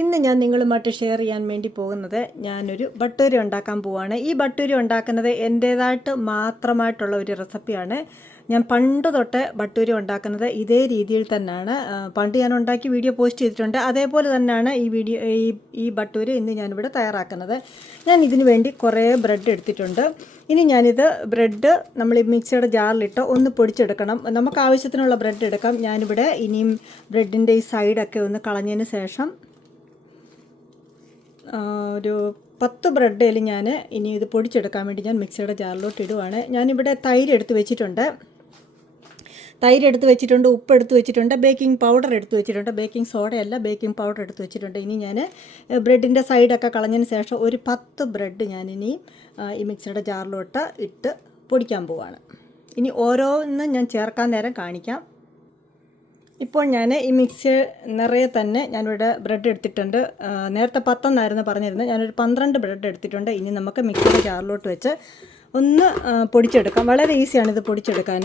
ഇന്ന് ഞാൻ നിങ്ങളുമായിട്ട് ഷെയർ ചെയ്യാൻ വേണ്ടി പോകുന്നത് ഞാനൊരു ബട്ടൂരി ഉണ്ടാക്കാൻ പോവാണ്. ഈ ബട്ടൂരി ഉണ്ടാക്കുന്നത് എന്റേതായിട്ട് മാത്രമായിട്ടുള്ള ഒരു റെസിപ്പിയാണ് ഞാൻ പണ്ട് തൊട്ട് ബട്ടൂരി ഉണ്ടാക്കുന്നത് ഇതേ രീതിയിൽ തന്നെയാണ്. പണ്ട് ഞാൻ ഉണ്ടാക്കി വീഡിയോ പോസ്റ്റ് ചെയ്തിട്ടുണ്ട്. അതേപോലെ തന്നെയാണ് ഈ വീഡിയോ ഈ ഈ ബട്ടൂരി ഇന്ന് ഞാനിവിടെ തയ്യാറാക്കുന്നത്. ഞാൻ ഇതിന് വേണ്ടി കുറേ ബ്രെഡ് എടുത്തിട്ടുണ്ട്. ഇനി ഞാനിത് ബ്രെഡ് നമ്മൾ ഈ മിക്സിയുടെ ജാറിലിട്ട് ഒന്ന് പൊടിച്ചെടുക്കണം. നമുക്ക് ആവശ്യത്തിനുള്ള ബ്രെഡ് എടുക്കാം. ഞാനിവിടെ ഇനിയും ബ്രെഡിന്റെ ഈ സൈഡൊക്കെ ഒന്ന് കളഞ്ഞതിന് ശേഷം ഒരു പത്ത് ബ്രെഡിൽ ഞാൻ ഇനി ഇത് പൊടിച്ചെടുക്കാൻ വേണ്ടി ഞാൻ മിക്സിയുടെ ജാറിലോട്ട് ഇടുവാണ്. ഞാനിവിടെ തൈര് എടുത്ത് വെച്ചിട്ടുണ്ട്. തൈര് എടുത്ത് വെച്ചിട്ടുണ്ട് ഉപ്പ് എടുത്ത് വെച്ചിട്ടുണ്ട് ബേക്കിംഗ് പൗഡർ എടുത്ത് വെച്ചിട്ടുണ്ട്. ബേക്കിംഗ് സോഡയല്ല ബേക്കിംഗ് പൗഡർ എടുത്ത് വെച്ചിട്ടുണ്ട്. ഇനി ഞാൻ ബ്രെഡിന്റെ സൈഡൊക്കെ കളഞ്ഞതിന് ശേഷം ഒരു പത്ത് ബ്രെഡ് ഞാനിനി ഈ മിക്സിയുടെ ജാറിലോട്ട് ഇട്ട് പൊടിക്കാൻ പോവാണ്. ഇനി ഓരോന്നും ഞാൻ ചേർക്കാൻ നേരം കാണിക്കാം. ഇപ്പോൾ ഞാൻ ഈ മിക്സി നിറയെ തന്നെ ഞാനിവിടെ ബ്രെഡ് എടുത്തിട്ടുണ്ട്. നേരത്തെ പത്തൊന്നായിരുന്നു പറഞ്ഞിരുന്നത്. ഞാനൊരു പന്ത്രണ്ട് ബ്രെഡ് എടുത്തിട്ടുണ്ട്. ഇനി നമുക്ക് മിക്സിയുടെ ജാറിലോട്ട് വെച്ച് ഒന്ന് പൊടിച്ചെടുക്കാം. വളരെ ഈസിയാണ് ഇത് പൊടിച്ചെടുക്കാൻ.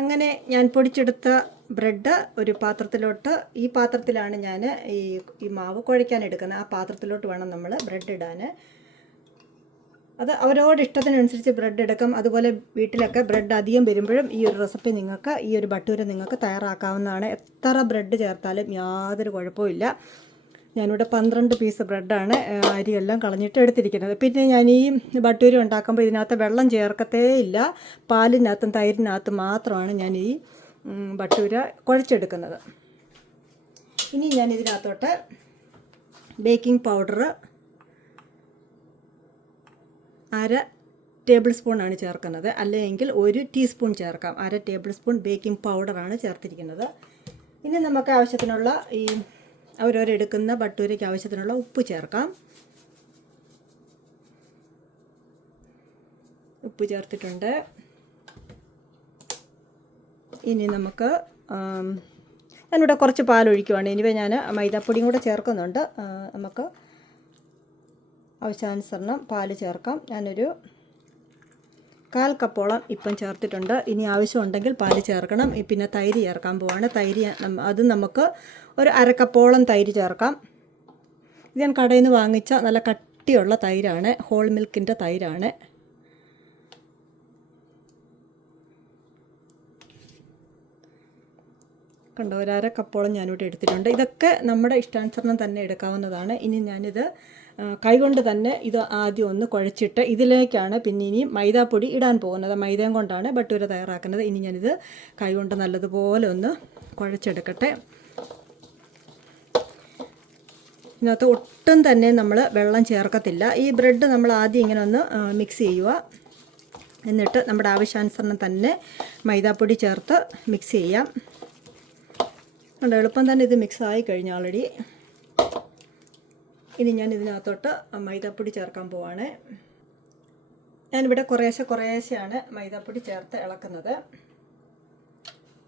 അങ്ങനെ ഞാൻ പൊടിച്ചെടുത്ത ബ്രെഡ് ഒരു പാത്രത്തിലോട്ട് ഈ പാത്രത്തിലാണ് ഞാൻ ഈ ഈ മാവ് കുഴയ്ക്കാൻ എടുക്കുന്നത്. ആ പാത്രത്തിലോട്ട് വേണം നമ്മൾ ബ്രെഡ് ഇടാൻ. അത് അവരോട് ഇഷ്ടത്തിനനുസരിച്ച് ബ്രെഡ് എടുക്കും. അതുപോലെ വീട്ടിലൊക്കെ ബ്രെഡ് അധികം വരുമ്പോഴും ഈ ഒരു റെസിപ്പി നിങ്ങൾക്ക് ഈ ഒരു ബട്ടൂര നിങ്ങൾക്ക് തയ്യാറാക്കാവുന്നതാണ്. എത്ര ബ്രെഡ് ചേർത്താലും യാതൊരു കുഴപ്പമില്ല ഞാനിവിടെ പന്ത്രണ്ട് പീസ് ബ്രെഡാണ് അരിയെല്ലാം കളഞ്ഞിട്ട് എടുത്തിരിക്കുന്നത്. പിന്നെ ഞാൻ ഈ ബട്ടൂര ഉണ്ടാക്കുമ്പോൾ ഇതിനകത്ത് വെള്ളം ചേർക്കത്തേ ഇല്ല. പാലിനകത്തും തൈരിനകത്തും മാത്രമാണ് ഞാൻ ഈ ബട്ടൂര കുഴച്ചെടുക്കുന്നത്. ഇനി ഞാൻ ഇതിനകത്തോട്ട് ബേക്കിംഗ് പൗഡർ അര ടേബിൾ സ്പൂൺ ആണ് ചേർക്കുന്നത്. അല്ലെങ്കിൽ ഒരു ടീസ്പൂൺ ചേർക്കാം. അര ടേബിൾ സ്പൂൺ ബേക്കിംഗ് പൗഡറാണ് ചേർത്തിരിക്കുന്നത്. ഇനി നമുക്ക് ആവശ്യത്തിനുള്ള ഈ അവരവരെടുക്കുന്ന ബട്ടൂരയ്ക്ക് ആവശ്യത്തിനുള്ള ഉപ്പ് ചേർക്കാം. ഉപ്പ് ചേർത്തിട്ടുണ്ട്. ഇനി നമുക്ക് ഞാനിവിടെ കുറച്ച് പാലൊഴിക്കുവാണ്. ഇനി ഞാൻ മൈദാപ്പൊടിയും കൂടെ ചേർക്കുന്നുണ്ട്. നമുക്ക് ആവശ്യാനുസരണം പാൽ ചേർക്കാം. ഞാനൊരു കാൽ കപ്പോളം ഇപ്പം ചേർത്തിട്ടുണ്ട്. ഇനി ആവശ്യമുണ്ടെങ്കിൽ പാൽ ചേർക്കണം. പിന്നെ തൈര് ചേർക്കാൻ പോവാണ്. തൈര് അത് നമുക്ക് ഒരു അരക്കപ്പോളം തൈര് ചേർക്കാം. ഇത് ഞാൻ കടയിൽ നിന്ന് വാങ്ങിച്ച നല്ല കട്ടിയുള്ള തൈരാണ്. ഹോൾ മിൽക്കിന്റെ തൈരാണ്. കണ്ടോ? ഒരു അര കപ്പോളം ഞാനിവിടെ എടുത്തിട്ടുണ്ട്. ഇതൊക്കെ നമ്മുടെ ഇഷ്ടാനുസരണം തന്നെ എടുക്കാവുന്നതാണ്. ഇനി ഞാനിത് കൈകൊണ്ട് തന്നെ ഇത് ആദ്യം ഒന്ന് കുഴച്ചിട്ട് ഇതിലേക്കാണ് പിന്നെ ഇനി മൈദാപ്പൊടി ഇടാൻ പോകുന്നത്. മൈദയും കൊണ്ടാണ് ബട്ടൂര തയ്യാറാക്കുന്നത്. ഇനി ഞാനിത് കൈകൊണ്ട് നല്ലതുപോലെ ഒന്ന് കുഴച്ചെടുക്കട്ടെ. ഇതിനകത്ത് ഒട്ടും തന്നെ നമ്മൾ വെള്ളം ചേർക്കത്തില്ല. ഈ ബ്രെഡ് നമ്മൾ ആദ്യം ഇങ്ങനെ ഒന്ന് മിക്സ് ചെയ്യുക. എന്നിട്ട് നമ്മുടെ ആവശ്യാനുസരണം തന്നെ മൈദാപ്പൊടി ചേർത്ത് മിക്സ് ചെയ്യാം. എളുപ്പം തന്നെ ഇത് മിക്സ് ആയി കഴിഞ്ഞാൽ ഓൾറെഡി ഇനി ഞാൻ ഇതിനകത്തോട്ട് മൈദാപ്പൊടി ചേർക്കാൻ പോവാണ്. ഞാനിവിടെ കുറേശ്ശെ കുറേശ്ശെയാണ് മൈദാപ്പൊടി ചേർത്ത് ഇളക്കുന്നത്.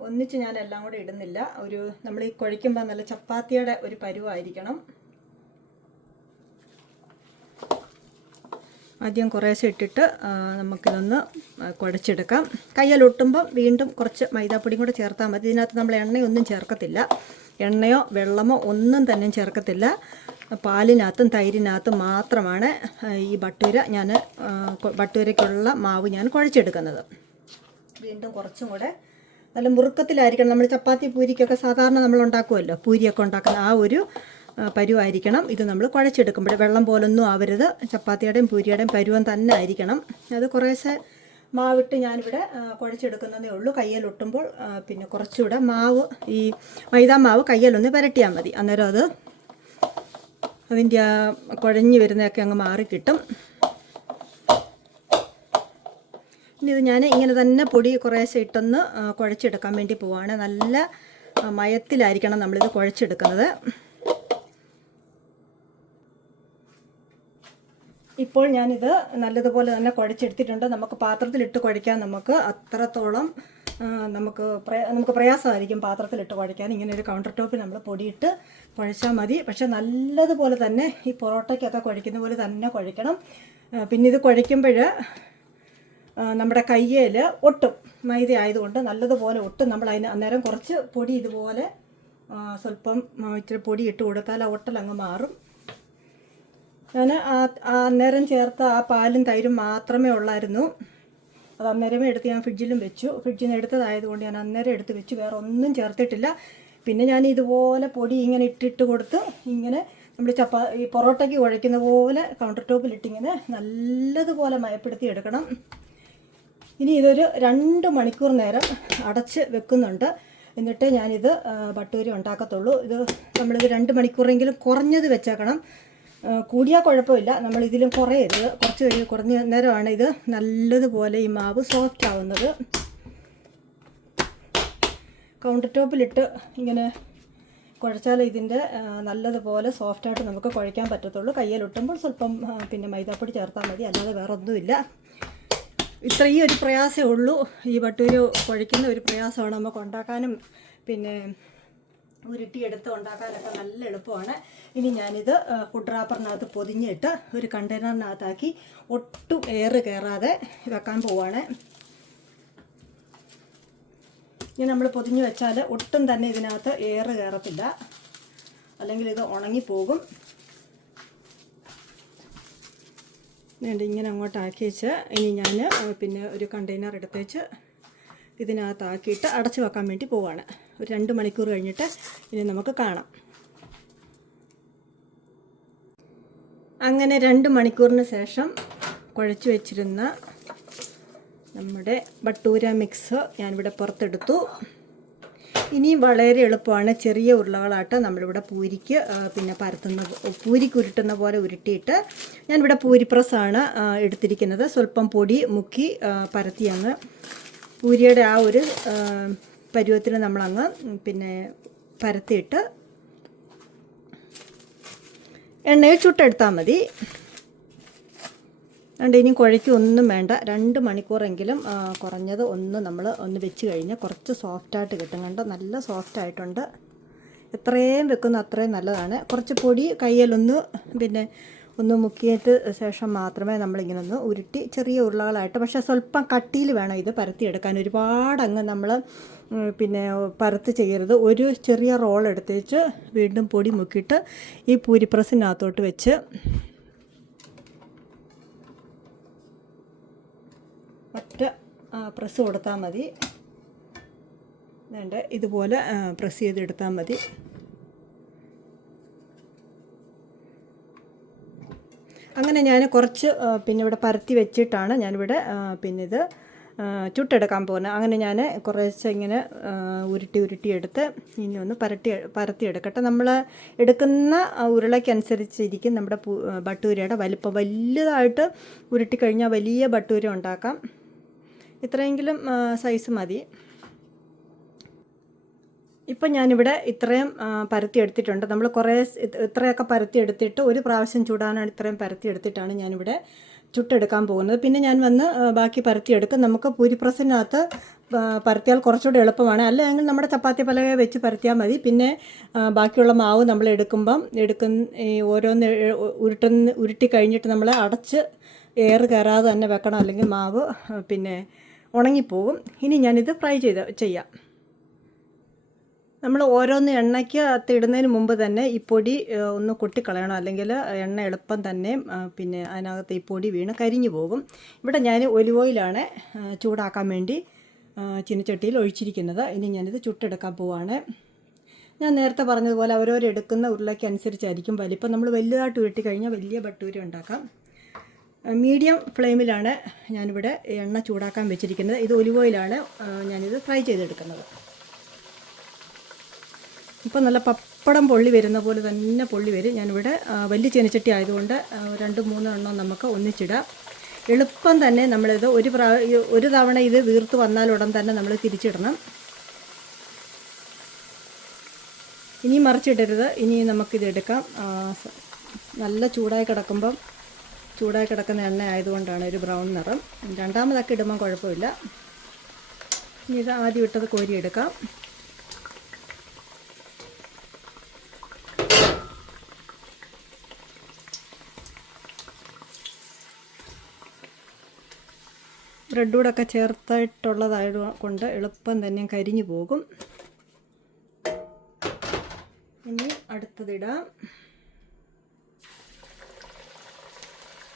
ഒന്നിച്ച് ഞാൻ എല്ലാം കൂടെ ഇടുന്നില്ല. ഒരു നമ്മൾ ഈ കുഴയ്ക്കുമ്പോൾ നല്ല ചപ്പാത്തിയുടെ ഒരു പരുവായിരിക്കണം. ആദ്യം കുറേശ്ശെ ഇട്ടിട്ട് നമുക്കിതൊന്ന് കുഴച്ചെടുക്കാം. കുഴച്ചെടുക്കാം കയ്യിലൊട്ടുമ്പോൾ വീണ്ടും കുറച്ച് മൈദാപ്പൊടിയും കൂടെ ചേർത്താൽ മതി. ഇതിനകത്ത് നമ്മൾ എണ്ണയൊന്നും ചേർക്കത്തില്ല. എണ്ണയോ വെള്ളമോ ഒന്നും തന്നെ ചേർക്കത്തില്ല. പാലിനകത്തും തൈരിനകത്തും മാത്രമാണ് ഈ ബട്ടൂര ഞാൻ ആ, ബട്ടൂരയ്ക്കുള്ള മാവ് ഞാൻ കുഴച്ചെടുക്കുന്നത്. വീണ്ടും കുറച്ചും കൂടെ നല്ല മുറുക്കത്തിലായിരിക്കണം. നമ്മൾ ചപ്പാത്തി പൂരിക്കൊക്കെ സാധാരണ നമ്മൾ ഉണ്ടാക്കുമല്ലോ പൂരിയൊക്കെ ഉണ്ടാക്കുന്ന ആ ഒരു പരുവായിരിക്കണം. ഇത് നമ്മൾ കുഴച്ചെടുക്കുമ്പോൾ വെള്ളം പോലൊന്നും ആവരുത്. ചപ്പാത്തിയുടെയും പൂരിയുടെയും പരുവം തന്നെ ആയിരിക്കണം. അത് കുറേശ്ശെ മാവിട്ട് ഞാനിവിടെ കുഴച്ചെടുക്കുന്നതേ ഉള്ളൂ. കയ്യിലൊട്ടുമ്പോൾ പിന്നെ കുറച്ചുകൂടെ മാവ് ഈ മൈദാ മാവ് കയ്യിലൊന്ന് പുരട്ടിയാൽ മതി. അന്നേരം അത് അതിന്റെ ആ കുഴഞ്ഞു വരുന്നതൊക്കെ അങ്ങ് മാറി കിട്ടും ഇനി ഇത് ഞാൻ ഇങ്ങനെ തന്നെ പൊടി കുറേശ്ശെ ഇട്ടൊന്ന് കുഴച്ചെടുക്കാൻ വേണ്ടി പോവാണ്. നല്ല മയത്തിലായിരിക്കണം നമ്മളിത് കുഴച്ചെടുക്കുന്നത്. ഇപ്പോൾ ഞാനിത് നല്ലതുപോലെ തന്നെ കുഴച്ചെടുത്തിട്ടുണ്ട്. നമുക്ക് പാത്രത്തിലിട്ട് കുഴയ്ക്കാൻ നമുക്ക്. അത്രത്തോളം നമുക്ക് നമുക്ക് പ്രയാസമായിരിക്കും പാത്രത്തിലിട്ട് കുഴയ്ക്കാൻ. ഇങ്ങനെ ഒരു കൗണ്ടർ ടോപ്പിൽ നമ്മൾ പൊടിയിട്ട് കുഴച്ചാൽ മതി. പക്ഷെ നല്ലതുപോലെ തന്നെ ഈ പൊറോട്ടയ്ക്കൊക്കെ കുഴയ്ക്കുന്ന പോലെ തന്നെ കുഴയ്ക്കണം. പിന്നെ ഇത് കുഴയ്ക്കുമ്പോൾ നമ്മുടെ കയ്യിൽ ഒട്ടും മൈദ ആയതുകൊണ്ട് നല്ലതുപോലെ ഒട്ടും നമ്മൾ അതിന് അന്നേരം കുറച്ച് പൊടി ഇതുപോലെ സ്വല്പം ഇച്ചിരി പൊടി ഇട്ട് കൊടുത്താൽ ആ ഒട്ടൽ മാറും. ഞാൻ ആ അന്നേരം ചേർത്ത ആ പാലും തൈരും മാത്രമേ ഉള്ളായിരുന്നു. അത് അന്നേരമേ എടുത്ത് ഞാൻ ഫ്രിഡ്ജിലും വെച്ചു. ഫ്രിഡ്ജിൽ നിന്ന് എടുത്തതായതുകൊണ്ട് ഞാൻ അന്നേരം എടുത്ത് വെച്ചു. വേറെ ഒന്നും ചേർത്തിട്ടില്ല. പിന്നെ ഞാൻ ഇതുപോലെ പൊടി ഇങ്ങനെ ഇട്ടിട്ട് കൊടുത്ത് ഇങ്ങനെ നമ്മൾ ചപ്പാ ഈ പൊറോട്ടയ്ക്ക് കുഴയ്ക്കുന്ന പോലെ കൗണ്ടർ ടോപ്പിലിട്ടിങ്ങനെ നല്ലതുപോലെ മയപ്പെടുത്തി എടുക്കണം. ഇനി ഇതൊരു രണ്ട് മണിക്കൂർ നേരം അടച്ച് വെക്കുന്നുണ്ട്. എന്നിട്ട് ഞാനിത് ബട്ടൂരി ഉണ്ടാക്കത്തുള്ളൂ. ഇത് നമ്മളിത് രണ്ട് മണിക്കൂറെങ്കിലും കുറഞ്ഞത് വെച്ചേക്കണം. കൂടിയാൽ കുഴപ്പമില്ല. നമ്മൾ ഇതിലും കുറയരുത് കുറച്ച് കഴിഞ്ഞ് കുറഞ്ഞ നേരമാണ് ഇത് നല്ലതുപോലെ ഈ മാവ് സോഫ്റ്റ് ആവുന്നത്. കൗണ്ടർ ടോപ്പിലിട്ട് ഇങ്ങനെ കുഴച്ചാൽ ഇതിന്റെ നല്ലതുപോലെ സോഫ്റ്റായിട്ട് നമുക്ക് കുഴയ്ക്കാൻ പറ്റത്തുള്ളൂ. കയ്യിലൊട്ടുമ്പോൾ സ്വല്പം പിന്നെ മൈദാപ്പൊടി ചേർത്താൽ മതി. അല്ലാതെ വേറെ ഒന്നുമില്ല ഇത്രയും ഒരു പ്രയാസമേ ഉള്ളൂ. ഈ വട്ടൂര് കുഴയ്ക്കുന്ന ഒരു പ്രയാസമാണ് നമുക്ക് ഉണ്ടാക്കാനും. പിന്നെ ഉരുട്ടിയെടുത്ത് ഉണ്ടാക്കാനൊക്കെ നല്ല എളുപ്പമാണ്. ഇനി ഞാനിത് ഫുഡ് റാപ്പറിനകത്ത് പൊതിഞ്ഞിട്ട് ഒരു കണ്ടെയ്നറിനകത്താക്കി ഒട്ടും എയർ കയറാതെ വെക്കാൻ പോവാണ്. ഇനി നമ്മൾ പൊതിഞ്ഞ് വെച്ചാൽ ഒട്ടും തന്നെ ഇതിനകത്ത് എയർ കയറത്തില്ല അല്ലെങ്കിൽ ഇത് ഉണങ്ങിപ്പോകും. വേണ്ട ഇങ്ങനെ അങ്ങോട്ട് ആക്കി വെച്ച് ഇനി ഞാൻ പിന്നെ ഒരു കണ്ടെയ്നർ എടുത്തേച്ച് ഇതിനകത്താക്കിയിട്ട് അടച്ചു വെക്കാൻ വേണ്ടി പോവാണ്. ഒരു രണ്ട് മണിക്കൂർ കഴിഞ്ഞിട്ട് ഇനി നമുക്ക് കാണാം. അങ്ങനെ രണ്ട് മണിക്കൂറിന് ശേഷം കുഴച്ചു വെച്ചിരുന്ന നമ്മുടെ ബട്ടൂര മിക്സ് ഞാനിവിടെ പുറത്തെടുത്തു. ഇനി വളരെ എളുപ്പമാണ് ചെറിയ ഉരുളകളായിട്ട് നമ്മളിവിടെ പൂരിക്ക് പിന്നെ പരത്തുന്നത് പൂരിക്ക് ഉരുട്ടുന്ന പോലെ ഉരുട്ടിയിട്ട് ഞാനിവിടെ പൂരി പ്രസ്സാണ് എടുത്തിരിക്കുന്നത്. സ്വല്പം പൊടി മുക്കി പരത്തിയങ്ങ്. പൂരിയുടെ ആ ഒരു പരുവത്തിന് നമ്മളങ്ങ് പിന്നെ പരത്തിയിട്ട് എണ്ണയിൽ ചുട്ടെടുത്താൽ മതി. രണ്ട് ഇനി കുഴയ്ക്കൊന്നും വേണ്ട. രണ്ട് മണിക്കൂറെങ്കിലും കുറഞ്ഞത് ഒന്ന് നമ്മൾ ഒന്ന് വെച്ച് കഴിഞ്ഞാൽ കുറച്ച് സോഫ്റ്റായിട്ട് കിട്ടും. കണ്ടോ നല്ല സോഫ്റ്റ് ആയിട്ടുണ്ട്. എത്രയും വെക്കുന്ന അത്രയും നല്ലതാണ്. കുറച്ച് പൊടി കയ്യിലൊന്ന് പിന്നെ ഒന്ന് മുക്കിയിട്ട് ശേഷം മാത്രമേ നമ്മളിങ്ങനെ ഒന്ന് ഉരുട്ടി ചെറിയ ഉരുളകളായിട്ട് പക്ഷേ സ്വല്പം കട്ടിയിൽ വേണം ഇത് പരത്തിയെടുക്കാൻ. ഒരുപാട് അങ്ങ് നമ്മൾ പിന്നെ പരത്ത് ചെയ്യരുത്. ഒരു ചെറിയ റോൾ എടുത്തേച്ച് വീണ്ടും പൊടി മുക്കിയിട്ട് ഈ പൂരിപ്രസിനകത്തോട്ട് വെച്ച് ഒറ്റ പ്രസ് കൊടുത്താൽ മതി. വേണ്ട ഇതുപോലെ പ്രസ് ചെയ്തെടുത്താൽ മതി. അങ്ങനെ ഞാൻ കുറച്ച് പിന്നെ ഇവിടെ പരത്തി വെച്ചിട്ടാണ് ഞാനിവിടെ പിന്നെ ഇത് ചുട്ടെടുക്കാൻ പോകുന്നത്. അങ്ങനെ ഞാൻ കുറേശ്ശെ ഇങ്ങനെ ഉരുട്ടി ഉരുട്ടി എടുത്ത് ഇനി ഒന്ന് പരട്ടി പരത്തി എടുക്കട്ടെ. നമ്മൾ എടുക്കുന്ന ഉരുളയ്ക്കനുസരിച്ചിരിക്കും നമ്മുടെ ബട്ടൂരയുടെ വലിപ്പം. വലുതായിട്ട് ഉരുട്ടി കഴിഞ്ഞാൽ വലിയ ബട്ടൂര ഉണ്ടാക്കാം. ഇത്രയെങ്കിലും സൈസ് മതി. ഇപ്പം ഞാനിവിടെ ഇത്രയും പരത്തി എടുത്തിട്ടുണ്ട്. നമ്മൾ കുറേ ഇത്രയൊക്കെ പരത്തി എടുത്തിട്ട് ഒരു പ്രാവശ്യം ചൂടാനാണ് ഇത്രയും പരത്തി എടുത്തിട്ടാണ് ഞാനിവിടെ ചുട്ടെടുക്കാൻ പോകുന്നത്. പിന്നെ ഞാൻ വന്ന് ബാക്കി പരത്തി എടുക്കും. നമുക്ക് പൂരിപ്രസിനകത്ത് പരത്തിയാൽ കുറച്ചുകൂടി എളുപ്പമാണ്. അല്ലെങ്കിൽ നമ്മുടെ ചപ്പാത്തി പലക വെച്ച് പരത്തിയാൽ മതി. പിന്നെ ബാക്കിയുള്ള മാവ് നമ്മൾ എടുക്കുമ്പം എടുക്കുന്ന ഓരോന്ന് ഉരുട്ടുന്ന ഉരുട്ടി കഴിഞ്ഞിട്ട് നമ്മൾ അടച്ച് എയർ കയറാതെ തന്നെ വെക്കണം. അല്ലെങ്കിൽ മാവ് പിന്നെ ഉണങ്ങിപ്പോകും ഇനി ഞാനിത് ഫ്രൈ ചെയ്ത് ചെയ്യാം. നമ്മൾ ഓരോന്ന് എണ്ണയ്ക്ക് അത്തിടുന്നതിന് മുമ്പ് തന്നെ ഈ പൊടി ഒന്ന് കൊട്ടിക്കളയണം. അല്ലെങ്കിൽ എണ്ണ എളുപ്പം തന്നെ പിന്നെ അതിനകത്ത് ഈ പൊടി വീണ് കരിഞ്ഞു പോകും. ഇവിടെ ഞാൻ ഒലിവ് ഓയിലാണ് ചൂടാക്കാൻ വേണ്ടി ചീനച്ചട്ടിയിൽ ഒഴിച്ചിരിക്കുന്നത്. ഇനി ഞാനിത് ചുട്ടെടുക്കാൻ പോവാണ്. ഞാൻ നേരത്തെ പറഞ്ഞതുപോലെ അവരോരെടുക്കുന്ന ഉരുളയ്ക്ക് അനുസരിച്ചായിരിക്കും വലിപ്പം. നമ്മൾ വലുതായിട്ട് ഉരുട്ടി കഴിഞ്ഞാൽ വലിയ ബട്ടൂരി ഉണ്ടാക്കാം. മീഡിയം ഫ്ലെയിമിലാണ് ഞാനിവിടെ എണ്ണ ചൂടാക്കാൻ വെച്ചിരിക്കുന്നത്. ഇത് ഒലിവ് ഓയിലാണ് ഞാനിത് ഫ്രൈ ചെയ്തെടുക്കുന്നത്. ഇപ്പം നല്ല പപ്പടം പൊള്ളി വരുന്ന പോലെ തന്നെ പൊള്ളി വരും. ഞാനിവിടെ വലിയ ചീനച്ചട്ടി ആയതുകൊണ്ട് രണ്ട് മൂന്ന് എണ്ണം നമുക്ക് ഒന്നിച്ചിടാം. എളുപ്പം തന്നെ നമ്മളിത് ഒരു പ്രാ ഒരു തവണ ഇത് വീർത്ത് വന്നാലുടൻ തന്നെ നമ്മൾ തിരിച്ചിടണം. ഇനി മറിച്ചിടരുത്. ഇനി നമുക്കിത് എടുക്കാം. നല്ല ചൂടായി കിടക്കുമ്പം ചൂടായി കിടക്കുന്ന എണ്ണ ആയതുകൊണ്ടാണ് ഒരു ബ്രൗൺ നിറം. രണ്ടാമതൊക്കെ ഇടുമ്പം കുഴപ്പമില്ല. ഇനി ഇത് ആദ്യം ഇട്ടത് കോരിയെടുക്കാം. ബ്രെഡ് കൂടെ ഒക്കെ ചേർത്തിട്ടുള്ളതായത് കൊണ്ട് എളുപ്പം തന്നെ കരിഞ്ഞു പോകും. ഇനി അടുത്തതിടാം.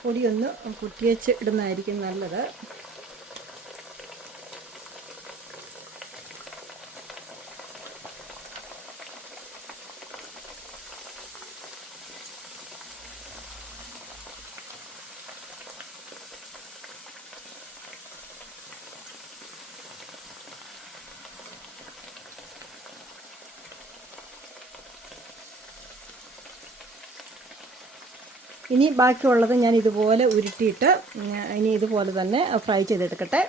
പൊടിയൊന്ന് കുത്തിയച്ച് ഇടുന്നതായിരിക്കും നല്ലത്. ഇനി ബാക്കിയുള്ളത് ഞാൻ ഇതുപോലെ ഉരുട്ടിയിട്ട് ഇനി ഇതുപോലെ തന്നെ ഫ്രൈ ചെയ്തെടുക്കട്ടെ.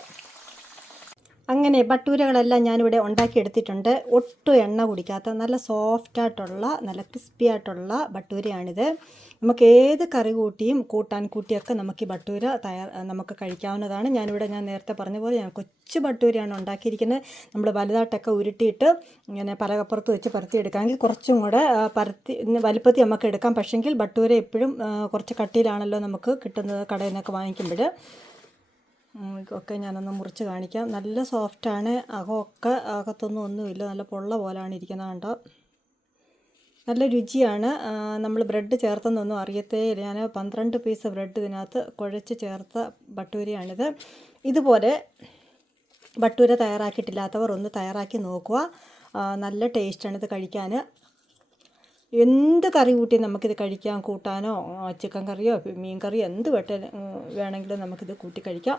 അങ്ങനെ ഭട്ടൂരകളെല്ലാം ഞാനിവിടെ ഉണ്ടാക്കിയെടുത്തിട്ടുണ്ട്. ഒട്ടും എണ്ണ കുടിക്കാത്ത നല്ല സോഫ്റ്റായിട്ടുള്ള നല്ല ക്രിസ്പി ആയിട്ടുള്ള ഭട്ടൂരയാണിത് നമുക്ക് ഏത് കറി കൂട്ടിയും കൂട്ടാൻ കൂട്ടിയൊക്കെ നമുക്ക് ഈ ഭട്ടൂര തയ്യാർ നമുക്ക് കഴിക്കാവുന്നതാണ്. ഞാനിവിടെ ഞാൻ നേരത്തെ പറഞ്ഞ പോലെ ഞാൻ കൊച്ചു ഭട്ടൂരയാണ് ഉണ്ടാക്കിയിരിക്കുന്നത്. നമ്മൾ വലുതായിട്ടൊക്കെ ഉരുട്ടിയിട്ട് ഇങ്ങനെ പലകപ്പുറത്ത് വെച്ച് പരത്തിയെടുക്കാമെങ്കിൽ കുറച്ചും കൂടെ പരത്തി വലിപ്പത്തിൽ നമുക്ക് എടുക്കാം. പക്ഷെങ്കിൽ ഭട്ടൂര എപ്പോഴും കുറച്ച് കട്ടിയിലാണല്ലോ നമുക്ക് കിട്ടുന്നത് കടയിൽ നിന്നൊക്കെ വാങ്ങിക്കുമ്പോൾ. ഒക്കെ ഞാനൊന്ന് മുറിച്ച് കാണിക്കാം. നല്ല സോഫ്റ്റാണ് അകമൊക്കെ അകത്തൊന്നും ഒന്നുമില്ല. നല്ല പൊള്ള പോലാണ് ഇരിക്കുന്നത് കണ്ടോ? നല്ല രുചിയാണ്. നമ്മൾ ബ്രെഡ് ചേർത്തെന്നൊന്നും അറിയത്തേ ഇല്ല ഞാൻ പന്ത്രണ്ട് പീസ് ബ്രെഡ് ഇതിനകത്ത് കുഴച്ച് ചേർത്ത ഭട്ടൂരയാണിത് ഇതുപോലെ ഭട്ടൂര തയ്യാറാക്കിയിട്ടില്ലാത്തവർ ഒന്ന് തയ്യാറാക്കി നോക്കുക. നല്ല ടേസ്റ്റാണ് ഇത് കഴിക്കാൻ. എന്ത് കറി കൂട്ടി നമുക്കിത് കഴിക്കാം? കൂട്ടാനോ ചിക്കൻ കറിയോ മീൻ കറിയോ എന്ത് വെട്ട വേണമെങ്കിലും നമുക്കിത് കൂട്ടി കഴിക്കാം.